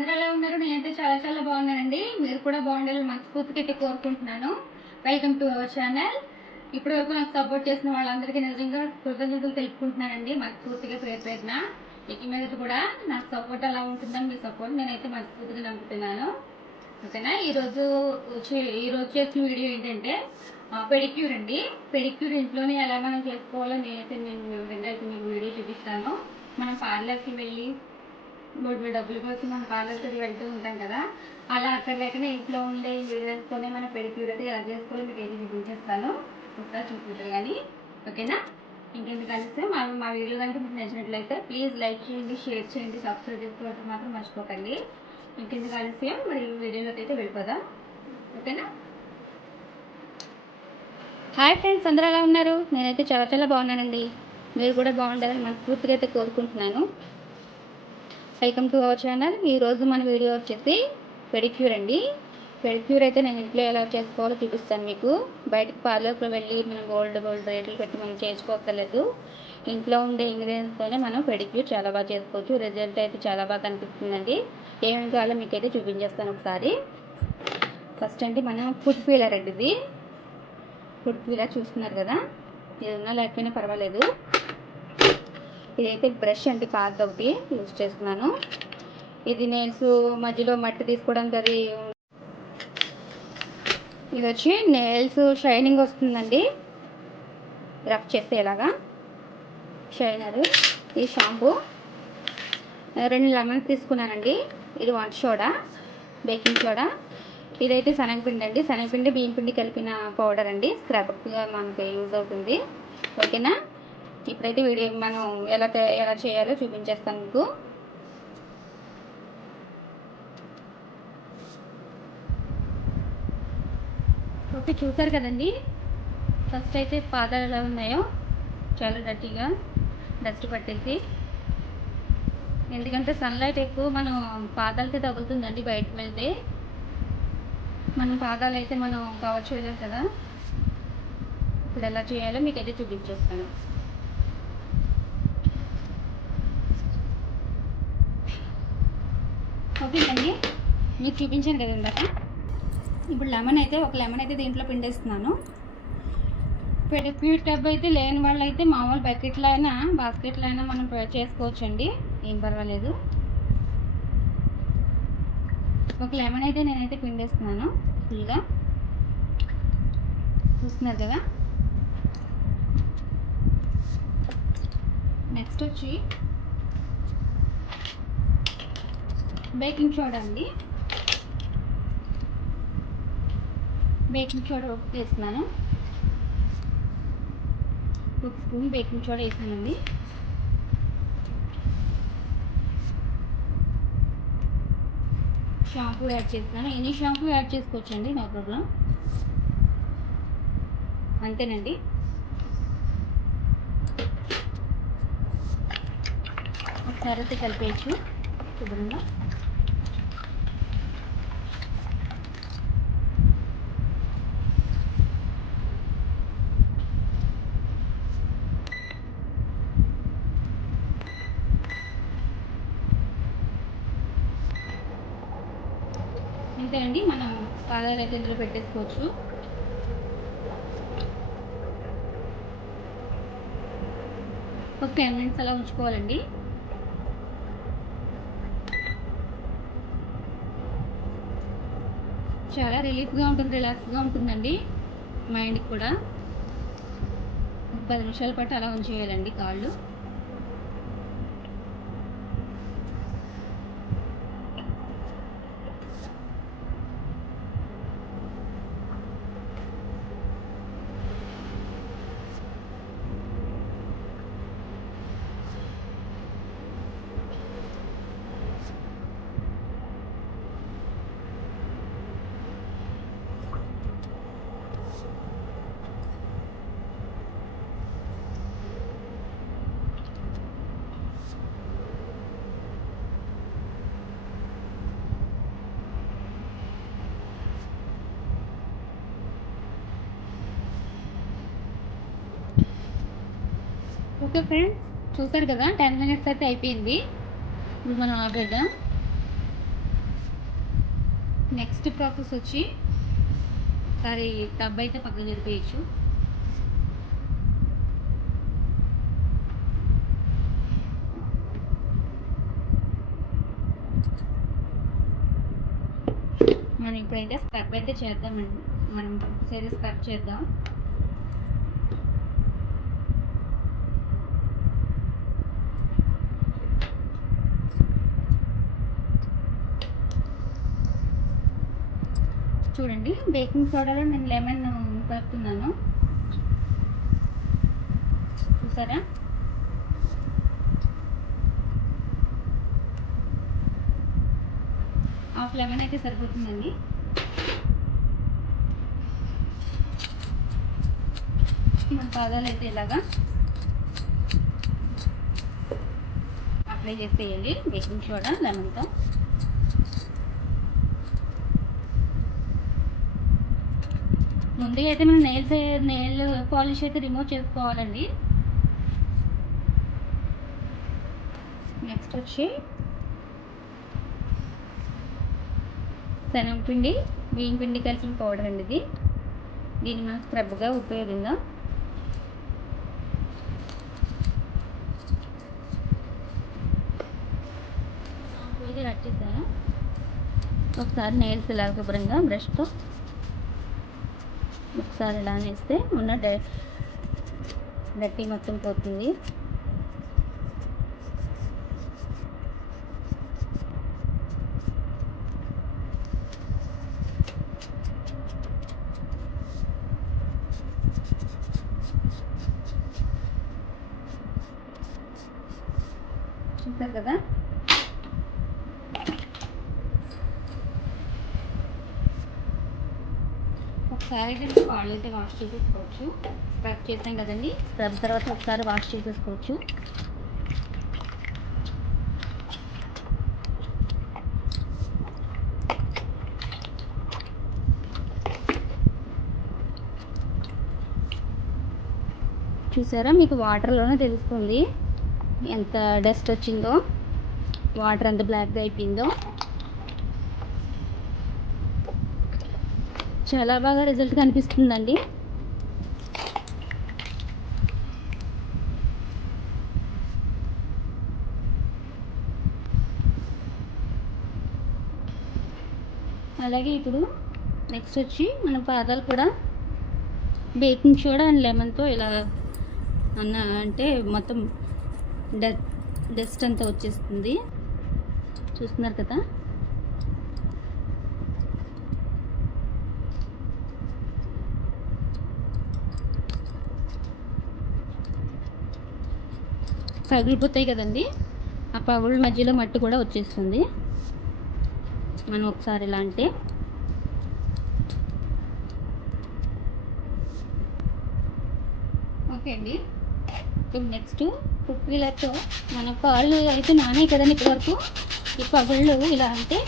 అందరూ ఎలా ఉన్నారు? నేనైతే చాలా చాలా బాగున్నానండి. మీరు కూడా బాగుండాలని మనస్ఫూర్తిగా అయితే కోరుకుంటున్నాను. Welcome to our channel. ఇప్పటి వరకు నాకు సపోర్ట్ చేసిన వాళ్ళందరికీ నిజంగా కృతజ్ఞతలు తెలుపుకుంటున్నానండి మనస్ఫూర్తిగా పేరు పేరున. ఇక మీద కూడా నాకు సపోర్ట్ అలా ఉంటుందని మీ సపోర్ట్ నేనైతే మనస్ఫూర్తిగా నమ్ముతున్నాను. ఓకేనా? ఈరోజు చేసిన వీడియో ఏంటంటే పెడిక్యూర్ అండి. పెడిక్యూర్ ఇంట్లోనే ఎలా మనం చేసుకోవాలో నేనైతే మీకు వీడియో చూపిస్తాను. మనం పార్లర్కి వెళ్ళి మూడు డబ్బుల కోసం మనం పార్లర్కి వెళ్తూ ఉంటాం కదా, అలా అక్కడ లేకనే ఇంట్లో ఉండే ఇంగ్రీడియంట్స్తోనే మనం పెడిక్యూర్ అయితే ఎలా చేసుకోవాలో మీకు అయితే చూపించేస్తాను. ఒకసారి చూపించారు కానీ ఓకేనా? ఇంకెందుకు కలిస్తే మా వీడియో కనుక మీకు నచ్చినట్లయితే ప్లీజ్ లైక్ చేయండి, షేర్ చేయండి, సబ్స్క్రైబ్ చేసుకోవడం మాత్రం మర్చిపోకండి. ఇంకెందుకు కలిస్తే మరి వీడియోలోకి అయితే వెళ్ళిపోదాం. ఓకేనా? హాయ్ ఫ్రెండ్స్, అందరూ ఎలా ఉన్నారు? నేనైతే చాలా చాలా బాగున్నానండి. మీరు కూడా బాగుండాలని మనస్ఫూర్తిగా అయితే కోరుకుంటున్నాను. Welcome to our channel. ఈరోజు మన వీడియో వచ్చేసి పెడిక్యూర్ అండి. పెడిక్యూర్ అయితే నేను ఇంట్లో ఎలా చేసుకోవాలో చూపిస్తాను మీకు. బయటకు పార్లర్కి వెళ్ళి మనం గోల్డ్ రేట్లు పెట్టి మనం చేసుకోవక్కర్లేదు. ఇంట్లో ఉండే ఇంగ్రీడియంట్స్తోనే మనం పెడిక్యూర్ చాలా బాగా చేసుకోవచ్చు. రిజల్ట్ అయితే చాలా బాగా కనిపిస్తుందండి. ఏమేమి కావాలో మీకు అయితే చూపించేస్తాను ఒకసారి. ఫస్ట్ అంటే మనం ఫుడ్ పీలర్ అండి. ఇది ఫుడ్ పీలర్ చూస్తున్నారు కదా, ఇది ఉన్నా లేకపోయినా పర్వాలేదు. ఇదైతే బ్రష్ అండి, పాత ఒకటి యూజ్ చేస్తున్నాను. ఇది నెయిల్స్ మధ్యలో మట్టి తీసుకోవడానికి అది. ఇది వచ్చి నెయిల్స్ షైనింగ్ వస్తుందండి రఫ్ చేస్తే ఇలాగా షైనర్. ఈ షాంపూ 2 లెమన్స్ తీసుకున్నానండి. ఇది వంట సోడా, బేకింగ్ సోడా. ఇదైతే శనగపిండి అండి, శనగపిండి బియ్యం పిండి కలిపిన పౌడర్ అండి. స్క్రబ్గా మనకి యూజ్ అవుతుంది. ఓకేనా? ఇప్పుడైతే వీడియో మనం ఎలా చేయాలో చూపించేస్తాను మీకు. ఓకే, చూసారు కదండి. ఫస్ట్ అయితే పాదాలు ఎలా ఉన్నాయో చాలా డర్టీగా డస్ట్ పట్టేసి, ఎందుకంటే సన్లైట్ ఎక్కువ మనం పాదాలకి తగులుతుందండి. బయటకు వెళ్తే మన పాదాలు అయితే మనం కవర్ చేయలేం కదా. ఇప్పుడు ఎలా చేయాలో మీకైతే చూపించేస్తాను. ఓకే అండి, మీకు చూపించాను కదా ఇందాక. ఇప్పుడు ఒక లెమన్ అయితే దీంట్లో పిండేస్తున్నాను. పెడిక్యూర్ టబ్ అయితే లేని వాళ్ళు అయితే మామూలు బకెట్లో అయినా బాస్కెట్లో అయినా మనం చేసుకోవచ్చు అండి, ఏం పర్వాలేదు. ఒక లెమన్ అయితే నేనైతే పిండేస్తున్నాను ఫుల్గా, చూస్తున్నారు కదా. నెక్స్ట్ వచ్చి బేకింగ్ సోడా అండి. బేకింగ్ సోడా వేస్తున్నాను. 1 స్పూన్ బేకింగ్ సోడా వేసానండి. షాంపూ యాడ్ చేస్తున్నాను. ఎనీ షాంపూ యాడ్ చేసుకోవచ్చండి, నో ప్రాబ్లం. అంతేనండి. ఒకసారి అయితే కలిపేయచ్చు శుభ్రంగా. అంతేనండి, మనం పాదాలు అయితే ఇందులో పెట్టేసుకోవచ్చు. ఒక 10 మినిట్స్ అలా ఉంచుకోవాలండి. చాలా రిలీఫ్గా ఉంటుంది, రిలాక్స్గా ఉంటుందండి మైండ్కి కూడా. 10 నిమిషాల పాటు అలా ఉంచేయాలండి కాళ్ళు. ఓకే ఫ్రెండ్స్, చూసారు కదా 10 మినిట్స్ అయితే అయిపోయింది. ఇప్పుడు మనం ఆపేద్దాం. నెక్స్ట్ ప్రాసెస్ వచ్చి ఒకసారి టబ్ అయితే పక్కన జరిపేయచ్చు. మనం ఇప్పుడైతే స్క్రబ్ అయితే చేద్దామండి. మనం ఒకసారి స్క్రబ్ చేద్దాం. చూడండి, బేకింగ్ సోడాలో నేను లెమన్ కలుపుతున్నాను. చూసారా? హాఫ్ లెమన్ అయితే సరిపోతుందండి. మన పాదాలు అయితే ఇలాగా అప్లై చేసేయాలి బేకింగ్ సోడా లెమన్తో. ముందుగా అయితే మనం నెయిల్ పాలిష్ అయితే రిమూవ్ చేసుకోవాలండి. నెక్స్ట్ వచ్చి శనగపిండి బియ్యం పిండి కలిసిన పౌడర్ అండి ఇది. దీన్ని మనం స్క్రబ్గా ఉపయోగించాం. ఇది కట్ చేశాను. ఒకసారి నెయిల్స్ ఇలా శుభ్రంగా బ్రష్తో ఒకసారి ఇలా వేస్తే ఉన్న డర్టీ మొత్తం పోతుంది. చూసారు కదా? ఒకసారి అయితే కాళ్ళు అయితే వాష్ చేసేసుకోవచ్చు. స్క్రబ్ చేసాం కదండి, స్క్రబ్ తర్వాత ఒకసారి వాష్ చేసేసుకోవచ్చు. చూసారా? మీకు వాటర్లోనే తెలుస్తుంది ఎంత డస్ట్ వచ్చిందో, వాటర్ ఎంత బ్లాక్గా అయిపోయిందో. చాలా బాగా రిజల్ట్ కనిపిస్తుందండి. అలాగే ఇప్పుడు నెక్స్ట్ వచ్చి మన పాదాలు కూడా బేకింగ్ సోడా అండ్ లెమన్తో ఇలా అంటే మొత్తం డస్ట్ అంతా వచ్చేస్తుంది. చూస్తున్నారు కదా? పగిలిపోతాయి కదండి, ఆ పగుళ్ళ మధ్యలో మట్టి కూడా వచ్చేస్తుంది. మనం ఒకసారి ఇలా అంటే ఓకే అండి. ఇప్పుడు నెక్స్ట్ ఫుడ్ వీలర్తో మన కాళ్ళు అయితే నానే కదండి ఇప్పటివరకు. ఈ పగుళ్ళు ఇలా అంటే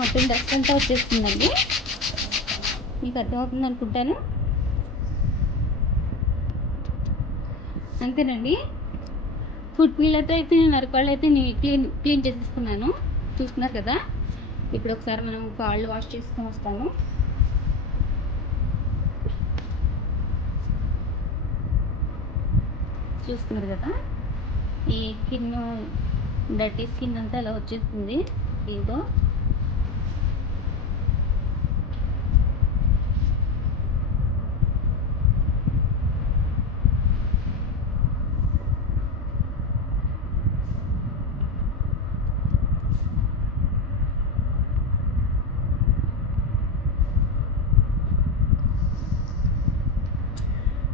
మొత్తం డస్ట్ అంతా వచ్చేస్తుందండి. మీకు అర్థమవుతుంది అనుకుంటాను. అంతేనండి. ఫుడ్ వీలర్తో అయితే నేను అరకాళ్ళు అయితే క్లీన్ చేసేసుకున్నాను. చూస్తున్నారు కదా? ఇప్పుడు ఒకసారి మనం కాళ్ళు వాష్ చేసుకొని వస్తాము. చూస్తున్నారు కదా? ఈ స్కిన్ డర్టీ స్కిన్ అంతా అలా వచ్చేస్తుంది దీంతో.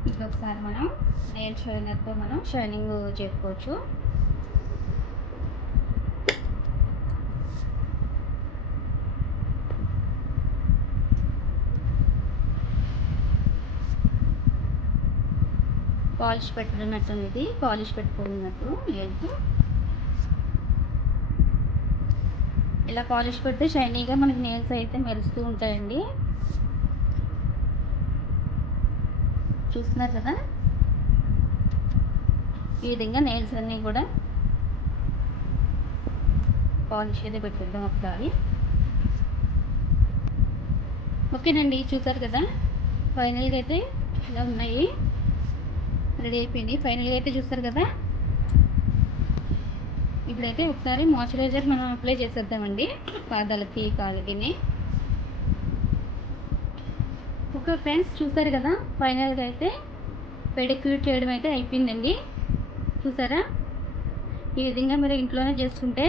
ఇప్పుడు ఒకసారి మనం నెయిల్ షైనర్తో మనం షైనింగ్ చేసుకోవచ్చు. పాలిష్ పెట్టినట్టు ఇది పాలిష్ పెట్టుకున్నట్టు నెయిల్స్ ఇలా పాలిష్ పెడితే షైనీగా మనకి నెయిల్స్ అయితే మెరుస్తూ ఉంటాయండి. చూస్తున్నారు కదా? ఈ విధంగా నెయిల్స్ అన్నీ కూడా పాలిష్ అయితే పెట్టిద్దాం ఒకసారి. ఓకేనండి, చూసారు కదా ఫైనల్గా అయితే ఇలా ఉన్నాయి, రెడీ అయిపోయింది. ఫైనల్గా అయితే చూస్తారు కదా. ఇప్పుడైతే ఒకసారి మాయిశ్చరైజర్ మనం అప్లై చేసేద్దామండి పాదాలకి కాళ్ళకి. ఓకే ఫ్రెండ్స్, చూసారు కదా ఫైనల్గా అయితే పెడిక్యూర్ చేయడం అయితే అయిపోయిందండి. చూసారా, ఈ విధంగా మీరు ఇంట్లోనే చేసుకుంటే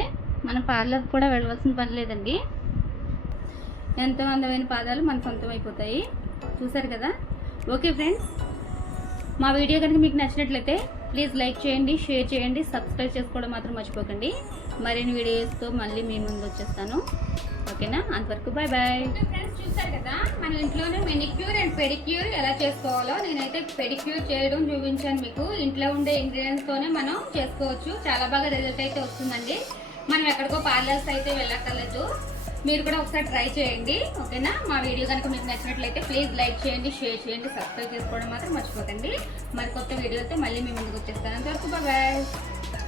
మన పార్లర్ కూడా వెళ్ళవలసిన పని లేదండి. ఎంతో అందమైన పాదాలు మన సొంతం అయిపోతాయి. చూసారు కదా. ఓకే ఫ్రెండ్స్, మా వీడియో కనుక మీకు నచ్చినట్లయితే ప్లీజ్ లైక్ చేయండి, షేర్ చేయండి, సబ్స్క్రైబ్ చేసుకోవడం మాత్రం మర్చిపోకండి. మరిన్ని వీడియోస్తో మళ్ళీ మీ ముందు వచ్చేస్తాను. ఓకేనా, అంతవరకు బాయ్ బాయ్. ఫ్రెండ్స్, చూసారు కదా మన ఇంట్లోనే మెనిక్యూర్ అండ్ పెడిక్యూర్ ఎలా చేసుకోవాలో నేనైతే పెడిక్యూర్ చేయడం చూపించాను మీకు. ఇంట్లో ఉండే ఇంగ్రీడియంట్స్తోనే మనం చేసుకోవచ్చు. చాలా బాగా రిజల్ట్ అయితే వస్తుందండి. మనం ఎక్కడికో పార్లర్స్ అయితే వెళ్ళక్కర్లేదు. మీరు కూడా ఒకసారి ట్రై చేయండి. ఓకేనా, మా వీడియో కనుక మీకు నచ్చినట్లయితే ప్లీజ్ లైక్ చేయండి, షేర్ చేయండి, సబ్స్క్రైబ్ చేసుకోవడం మాత్రం మర్చిపోకండి. మరి కొత్త వీడియోతో మళ్ళీ మీ ముందుకు వచ్చేస్తాను. అంతవరకు బాయ్.